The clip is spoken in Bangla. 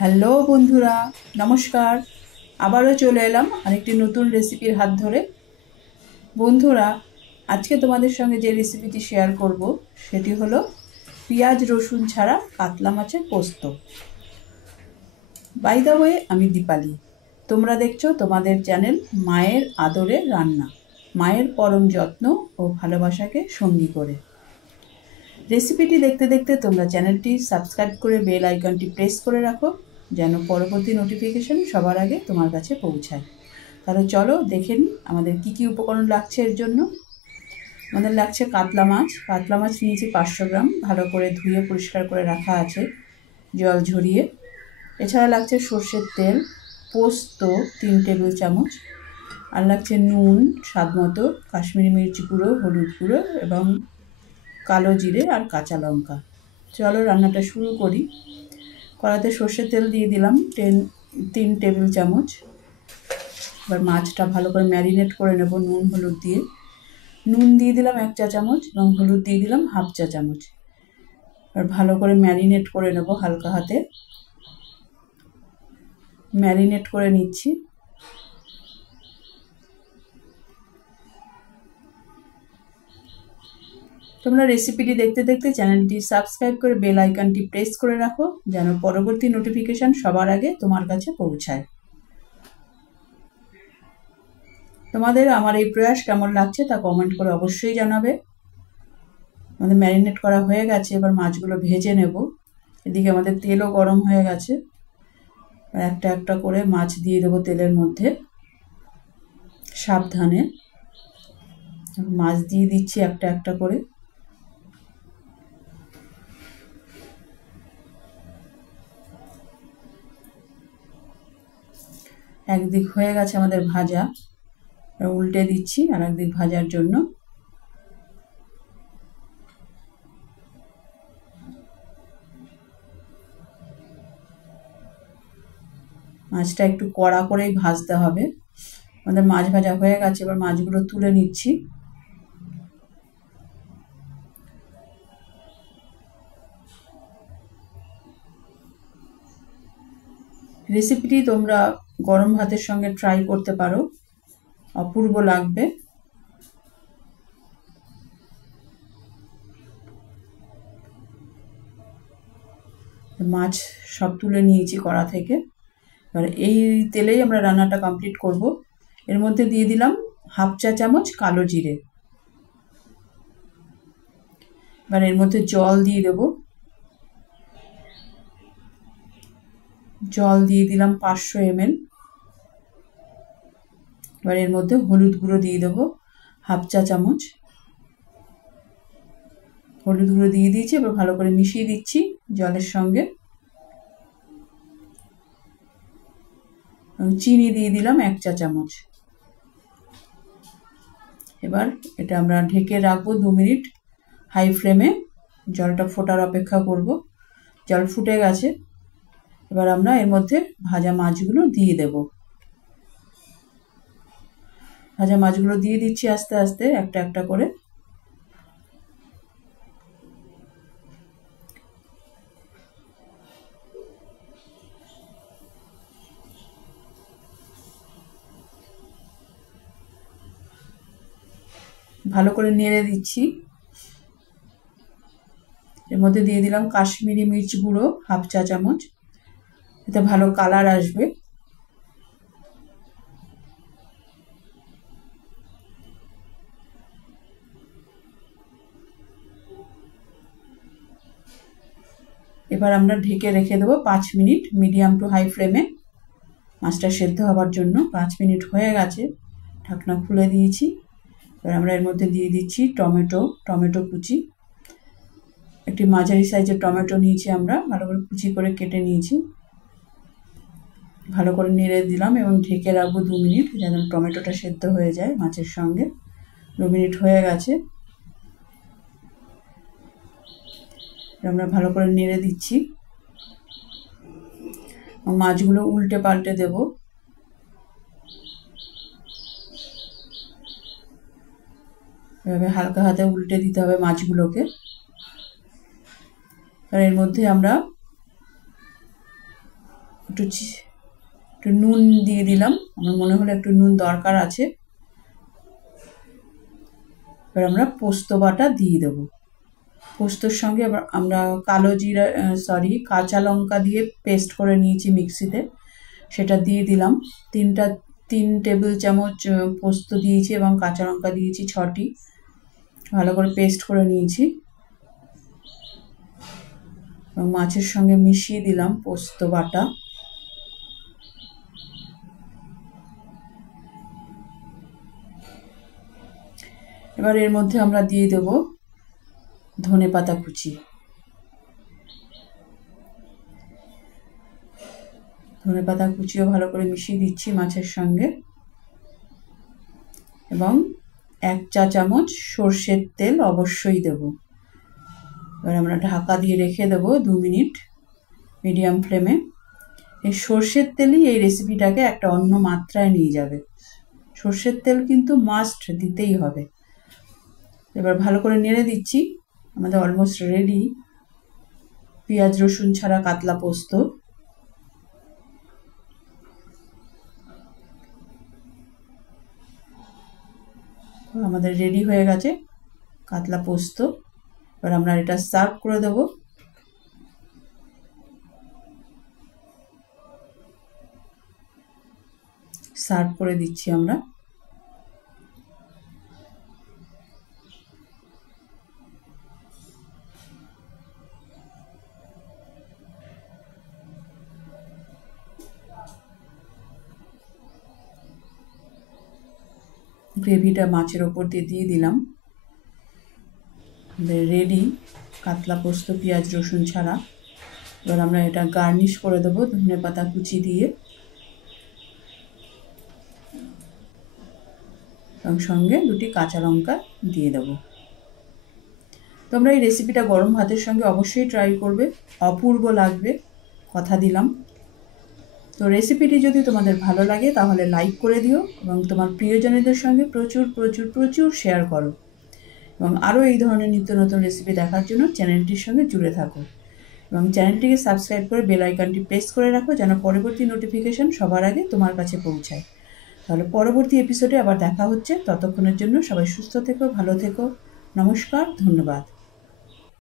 হ্যালো বন্ধুরা, নমস্কার। আবারও চলে এলাম আরেকটি নতুন রেসিপির হাত ধরে। বন্ধুরা, আজকে তোমাদের সঙ্গে যে রেসিপিটি শেয়ার করব সেটি হলো পেঁয়াজ রসুন ছাড়া কাতলা মাছের পোস্ত। বাই দ্য ওয়ে, আমি দীপালি। তোমরা দেখছো তোমাদের চ্যানেল মায়ের আদরে রান্না, মায়ের পরম যত্ন ও ভালোবাসাকে সঙ্গী করে। রেসিপিটি দেখতে দেখতে তোমরা চ্যানেলটি সাবস্ক্রাইব করে বেল আইকনটি প্রেস করে রাখো, যেন পরবর্তী নোটিফিকেশন সবার আগে তোমার কাছে পৌঁছায়। তাহলে চলো দেখে নিই আমাদের কী কী উপকরণ লাগছে। এর জন্য আমাদের লাগছে কাতলা মাছ। কাতলা মাছ নিয়েছি 500 গ্রাম, ভালো করে ধুয়ে পরিষ্কার করে রাখা আছে জল ঝরিয়ে। এছাড়া লাগছে সর্ষের তেল, পোস্ত 3 টেবিল চামচ, আর লাগছে নুন স্বাদ মতো, কাশ্মীরি মির্চি গুঁড়ো, হলুদ গুঁড়ো এবং কালো জিরে আর কাঁচা লঙ্কা। চলো রান্নাটা শুরু করি। কড়াতে সর্ষের তেল দিয়ে দিলাম 3 টেবিল চামচ। এবার মাছটা ভালো করে ম্যারিনেট করে নেব নুন হলুদ দিয়ে। নুন দিয়ে দিলাম 1 চা চামচ এবং হলুদ দিয়ে দিলাম 1/2 চা চামচ। এবার ভালো করে ম্যারিনেট করে নেব হালকা হাতে। ম্যারিনেট করে নিচ্ছি। তোমরা রেসিপিটি দেখতে দেখতে চ্যানেলটি সাবস্ক্রাইব করে বেল আইকনটি প্রেস করে রাখো, যেন পরবর্তী নোটিফিকেশন সবার আগে তোমার কাছে পৌঁছায়। তোমাদের আমার এই প্রয়াস কেমন লাগছে তা কমেন্ট করে অবশ্যই জানাবে। আমাদের ম্যারিনেট করা হয়ে গেছে, এবার মাছগুলো ভেজে নেব। এদিকে আমাদের তেলও গরম হয়ে গেছে। একটা একটা করে মাছ দিয়ে দেবো তেলের মধ্যে, সাবধানে। মাছ দিয়ে দিচ্ছি একটা একটা করে। একদিক হয়ে গেছে আমাদের ভাজা, উল্টে দিচ্ছি আর একদিক ভাজার জন্য। মাছটা একটু কড়া করেই ভাজতে হবে। আমাদের মাছ ভাজা হয়ে গেছে, এবার মাছগুলো তুলে নিচ্ছি। রেসিপিটি তোমরা গরম ভাতের সঙ্গে ট্রাই করতে পারো, অপূর্ব লাগবে। মাছ সব তুলে নিয়েছি কড়া থেকে। এবার এই তেলেই আমরা রান্নাটা কমপ্লিট করব। এর মধ্যে দিয়ে দিলাম 1/2 চা চামচ কালো জিরে। এবার এর মধ্যে জল দিয়ে দেব। জল দিয়ে দিলাম 500 ml। এবার এর মধ্যে হলুদ গুঁড়ো দিয়ে দেবো 1/2 চা চামচ। হলুদ গুঁড়ো দিয়ে দিয়েছি, এবার ভালো করে মিশিয়ে দিচ্ছি জলের সঙ্গে। চিনি দিয়ে দিলাম 1 চা চামচ। এবার এটা আমরা ঢেকে রাখবো 2 মিনিট হাই ফ্লেমে। জলটা ফোটার অপেক্ষা করব। জল ফুটে গেছে, এবার আমরা এর মধ্যে ভাজা মাছগুলো দিয়ে দেব। ভাজা মাছগুলো দিয়ে দিচ্ছি আস্তে আস্তে একটা একটা করে। ভালো করে নেড়ে দিচ্ছি। এর মধ্যে দিয়ে দিলাম কাশ্মীরি মির্চ গুঁড়ো 1/2 চা চামচ, এতে ভালো কালার আসবে। এবার আমরা ঢেকে রেখে দেবো 5 মিনিট মিডিয়াম টু হাই ফ্লেমে, মাছটা সেদ্ধ হওয়ার জন্য। 5 মিনিট হয়ে গেছে, ঢাকনা খুলে দিয়েছি। এবার আমরা এর মধ্যে দিয়ে দিচ্ছি টমেটো কুচি। একটি মাঝারি সাইজের টমেটো নিয়েছি আমরা, ভালো করে কুচি করে কেটে নিয়েছি। ভালো করে নেড়ে দিলাম এবং ঢেকে রাখবো 2 মিনিট, যেন টমেটোটা সেদ্ধ হয়ে যায় মাছের সঙ্গে। 2 মিনিট হয়ে গেছে, আমরা ভালো করে নেড়ে দিচ্ছি। মাছগুলো উল্টে পাল্টে দেব। এভাবে হালকা হাতে উল্টে দিতে হবে মাছগুলোকে। আর এর মধ্যে আমরা একটু নুন দিয়ে দিলাম, আমার মনে হলো একটু নুন দরকার আছে। এবার আমরা পোস্ত বাটা দিয়ে দেবো। পোস্তর সঙ্গে আমরা কাঁচা লঙ্কা দিয়ে পেস্ট করে নিয়েছি মিক্সিতে, সেটা দিয়ে দিলাম। 3 টেবিল চামচ পোস্ত দিয়েছি এবং কাঁচা লঙ্কা দিয়েছি 6টি, ভালো করে পেস্ট করে নিয়েছি এবং মাছের সঙ্গে মিশিয়ে দিলাম পোস্ত বাটা। এবার এর মধ্যে আমরা দিয়ে দেব ধনেপাতা কুচি। ধনেপাতা কুচিও ভালো করে মিশিয়ে দিচ্ছি মাছের সঙ্গে এবং 1 চা চামচ সর্ষের তেল অবশ্যই দেব। এবার আমরা ঢাকা দিয়ে রেখে দেব 2 মিনিট মিডিয়াম ফ্লেমে। এই সর্ষের তেলই এই রেসিপিটাকে একটা অন্য মাত্রায় নিয়ে যাবে। সর্ষের তেল কিন্তু মাস্ট দিতেই হবে। এবার ভালো করে নেড়ে দিচ্ছি। আমাদের অলমোস্ট রেডি পেঁয়াজ রসুন ছাড়া কাতলা পোস্ত। আমাদের রেডি হয়ে গেছে কাতলা পোস্ত। এবার আমরা এটা সার্ভ করে দেব। সার্ভ করে দিচ্ছি আমরা। গ্রেভিটা মাছের ওপর দিয়ে দিলাম। রেডি কাতলা পোস্ত পেঁয়াজ রসুন ছাড়া। এবার আমরা এটা গার্নিশ করে দেবো ধনেপাতা কুচি দিয়ে এবং সঙ্গে 2টি কাঁচা লঙ্কা দিয়ে দেবো। তোমরা এই রেসিপিটা গরম ভাতের সঙ্গে অবশ্যই ট্রাই করবে, অপূর্ব লাগবে, কথা দিলাম। তো রেসিপিটি যদি তোমাদের ভালো লাগে তাহলে লাইক করে দিও এবং তোমার প্রিয়জনদের সঙ্গে প্রচুর প্রচুর প্রচুর শেয়ার করো এবং আরও এই ধরনের নিত্য নতুন রেসিপি দেখার জন্য চ্যানেলটির সঙ্গে জুড়ে থাকো এবং চ্যানেলটিকে সাবস্ক্রাইব করে বেল আইকনটি প্রেস করে রাখো যেন পরবর্তী নোটিফিকেশন সবার আগে তোমার কাছে পৌঁছায়। তাহলে পরবর্তী এপিসোডে আবার দেখা হচ্ছে। ততক্ষণের জন্য সবাই সুস্থ থেকো, ভালো থেকো। নমস্কার, ধন্যবাদ।